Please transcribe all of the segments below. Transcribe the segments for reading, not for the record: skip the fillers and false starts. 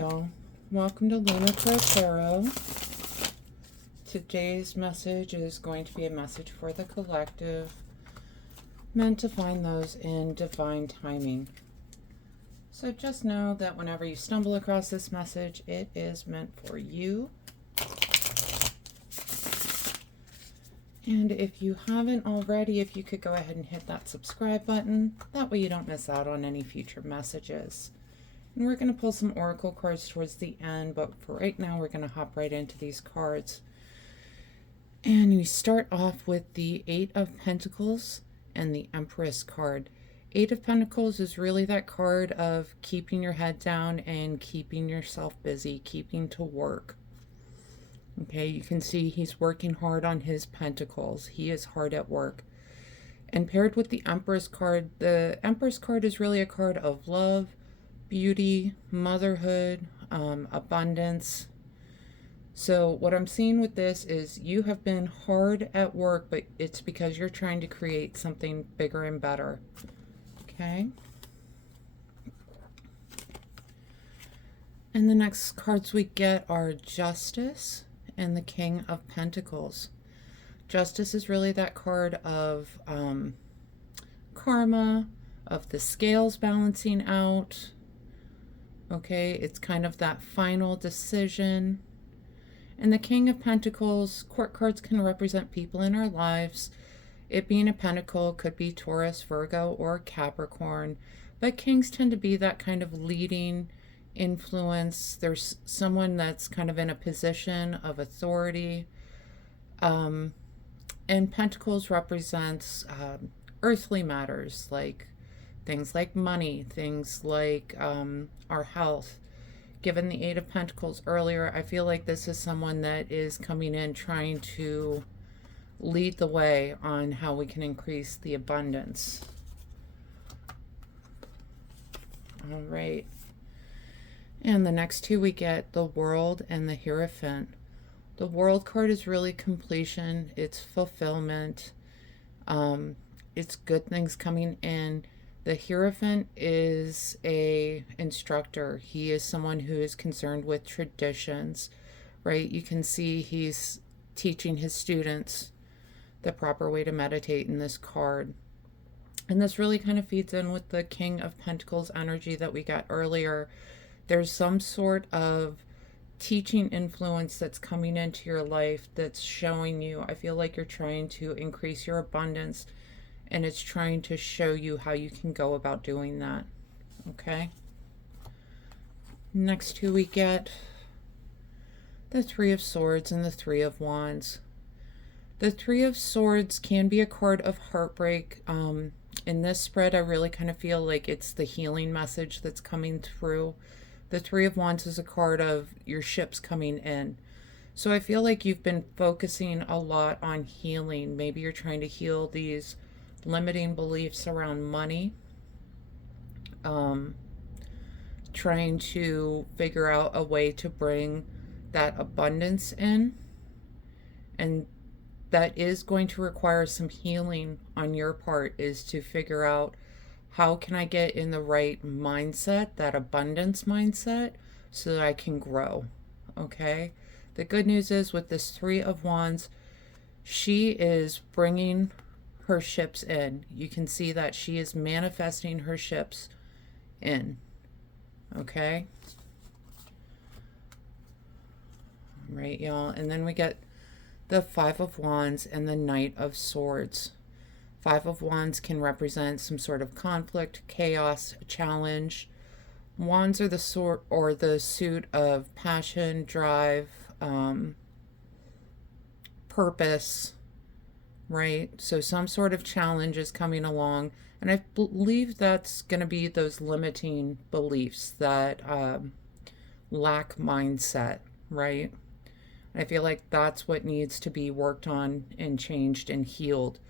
y'all. Welcome to Lunar Tarot. Today's message is going to be a message for the collective, meant to find those in divine timing. So just know that whenever you stumble across this message, it is meant for you. And if you haven't already, if you could go ahead and hit that subscribe button, that way you don't miss out on any future messages. And we're going to pull some oracle cards towards the end, but for right now we're going to hop right into these cards. And we start off with the Eight of Pentacles and the Empress card. Eight of Pentacles is really that card of keeping your head down and keeping yourself busy, keeping to work. Okay, you can see he's working hard on his pentacles. He is hard at work. And paired with the Empress card, the Empress card is really a card of love, beauty, motherhood, abundance. So what I'm seeing with this is you have been hard at work, but it's because you're trying to create something bigger and better. Okay. And the next cards we get are Justice and the King of Pentacles. Justice is really that card of karma, of the scales balancing out. Okay, it's kind of that final decision. And the King of Pentacles, court cards can represent people in our lives. It being a pentacle could be Taurus, Virgo, or Capricorn. But kings tend to be that kind of leading influence. There's someone that's kind of in a position of authority. And Pentacles represents earthly matters, like things like money, things like our health. Given the Eight of Pentacles earlier, I feel like this is someone that is coming in trying to lead the way on how we can increase the abundance. All right. And the next two we get the World and the Hierophant. The World card is really completion. It's fulfillment. It's good things coming in. The Hierophant is a instructor. He is someone who is concerned with traditions, right? You can see he's teaching his students the proper way to meditate in this card. And this really kind of feeds in with the King of Pentacles energy that we got earlier. There's some sort of teaching influence that's coming into your life that's showing you, I feel like you're trying to increase your abundance, and it's trying to show you how you can go about doing that. Okay. Next two we get the Three of Swords and the Three of Wands. The Three of Swords can be a card of heartbreak. In this spread, I really kind of feel like it's the healing message that's coming through. The Three of Wands is a card of your ships coming in. So I feel like you've been focusing a lot on healing. Maybe you're trying to heal these limiting beliefs around money, trying to figure out a way to bring that abundance in, and that is going to require some healing on your part, is to figure out how can I get in the right mindset, that abundance mindset, so that I can grow. Okay, the good news is with this Three of Wands, she is bringing her ships in. You can see that she is manifesting her ships in. Okay. All right, y'all. And then we get the Five of Wands and the Knight of Swords. Five of Wands can represent some sort of conflict, chaos, challenge. Wands are the sword or the suit of passion, drive, purpose, right? So some sort of challenge is coming along, and I believe that's going to be those limiting beliefs, that lack mindset, right? I feel like that's what needs to be worked on and changed and healed.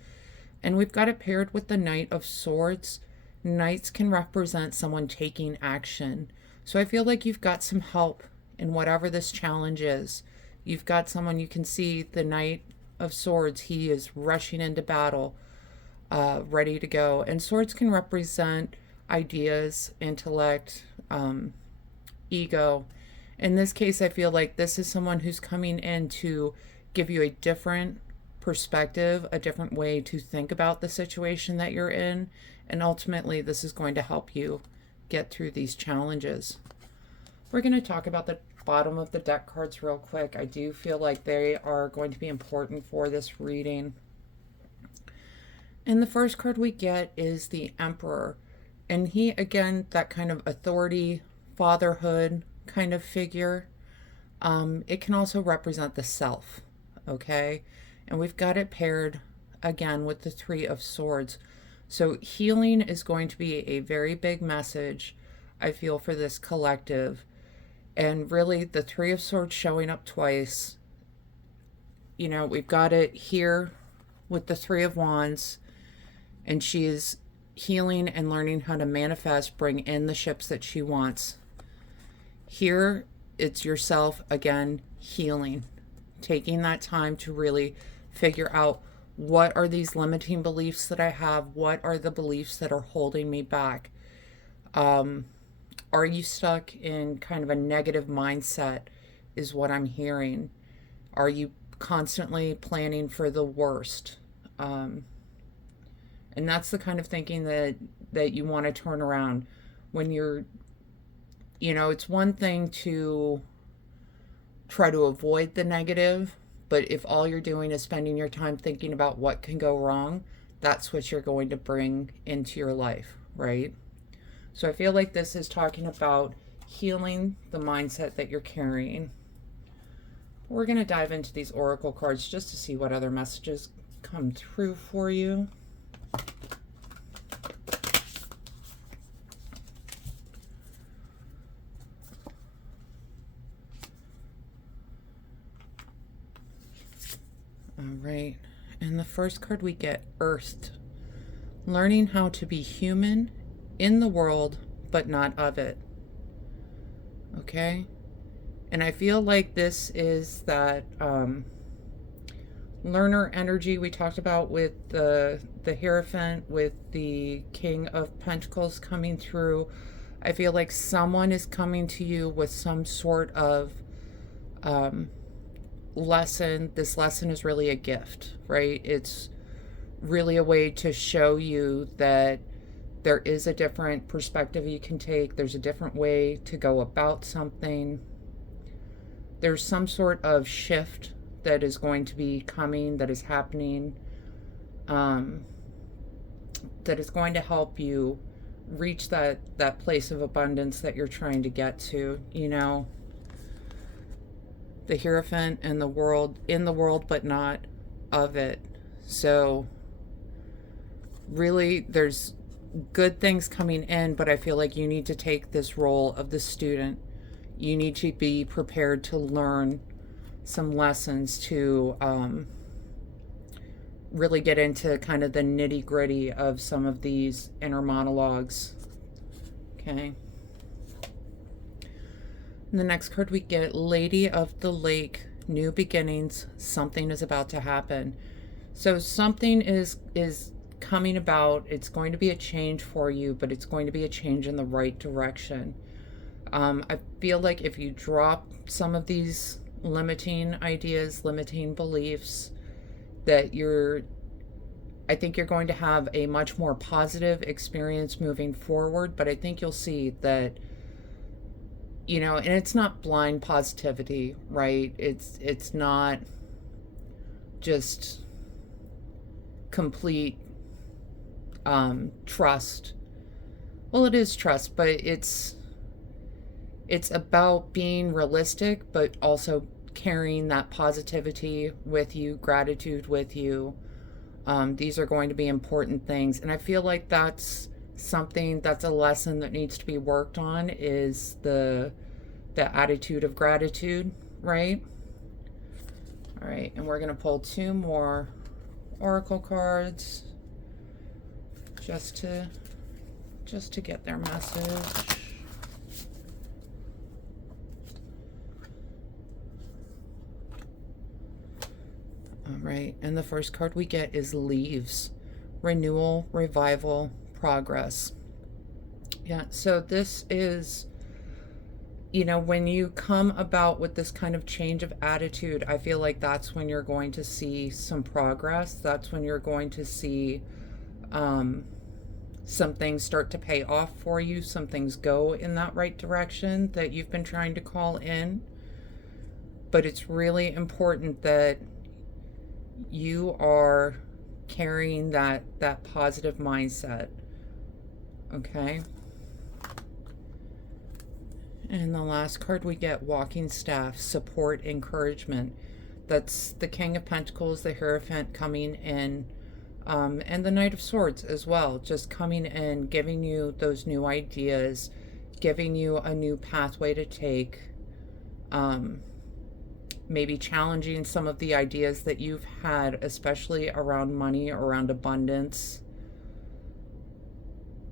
And we've got it paired with the Knight of Swords. Knights can represent someone taking action. So I feel like you've got some help in whatever this challenge is. You've got someone, you can see the Knight of Swords, he is rushing into battle, ready to go. And swords can represent ideas, intellect, ego. In this case, I feel like this is someone who's coming in to give you a different perspective, a different way to think about the situation that you're in. And ultimately, this is going to help you get through these challenges. We're going to talk about the bottom of the deck cards real quick. I do feel like they are going to be important for this reading. And the first card we get is the Emperor. And he, again, that kind of authority, fatherhood kind of figure. It can also represent the self, okay? And we've got it paired, again, with the Three of Swords. So healing is going to be a very big message, I feel, for this collective. And really, the Three of Swords showing up twice. You know, we've got it here with the Three of Wands. And she is healing and learning how to manifest, bring in the ships that she wants. Here, it's yourself, again, healing. Taking that time to really figure out, what are these limiting beliefs that I have? What are the beliefs that are holding me back? Are you stuck in kind of a negative mindset is what I'm hearing? Are you constantly planning for the worst? And that's the kind of thinking that you want to turn around when you're, you know, it's one thing to try to avoid the negative, but if all you're doing is spending your time thinking about what can go wrong, that's what you're going to bring into your life, right? So I feel like this is talking about healing the mindset that you're carrying. We're going to dive into these oracle cards just to see what other messages come through for you. All right, and the first card we get, Earthed. Learning how to be human in the world, but not of it. Okay? And I feel like this is that learner energy we talked about with the Hierophant, with the King of Pentacles coming through. I feel like someone is coming to you with some sort of lesson. This lesson is really a gift, right? It's really a way to show you that there is a different perspective you can take. There's a different way to go about something. There's some sort of shift that is going to be coming, that is happening, that is going to help you reach that place of abundance that you're trying to get to, you know. The Hierophant and the world, in the world, but not of it. So really, there's good things coming in, but I feel like you need to take this role of the student. You need to be prepared to learn some lessons to really get into kind of the nitty-gritty of some of these inner monologues. Okay. And the next card we get, Lady of the Lake, new beginnings, something is about to happen. So something is coming about. It's going to be a change for you, but it's going to be a change in the right direction. I feel like if you drop some of these limiting ideas, limiting beliefs, that I think you're going to have a much more positive experience moving forward, but I think you'll see that, you know, and it's not blind positivity, right? It's not just complete trust. Well, it is trust, but it's about being realistic, but also carrying that positivity with you, gratitude with you. These are going to be important things, and I feel like that's a lesson that needs to be worked on, is the attitude of gratitude, right? All right, and we're going to pull two more oracle cards just to get their message. All right, and the first card we get is Leaves. Renewal, revival, progress. Yeah, so this is you know, when you come about with this kind of change of attitude, I feel like that's when you're going to see some progress. That's when you're going to see some things start to pay off for you. Some things go in that right direction that you've been trying to call in. But it's really important that you are carrying that positive mindset. Okay? And the last card we get, walking staff, support, encouragement. That's the King of Pentacles, the Hierophant coming in, and the Knight of Swords as well, just coming in, giving you those new ideas, giving you a new pathway to take, maybe challenging some of the ideas that you've had, especially around money, around abundance.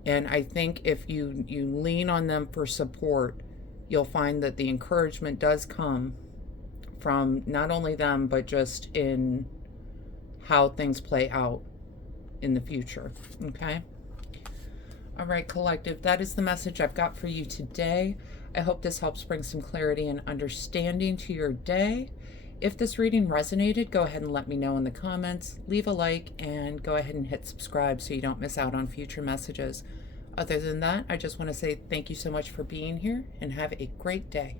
And I think if you lean on them for support, you'll find that the encouragement does come from not only them, but just in how things play out in the future. Okay? All right, collective, that is the message I've got for you today. I hope this helps bring some clarity and understanding to your day. If this reading resonated, go ahead and let me know in the comments. Leave a like and go ahead and hit subscribe so you don't miss out on future messages. Other than that, I just want to say thank you so much for being here and have a great day.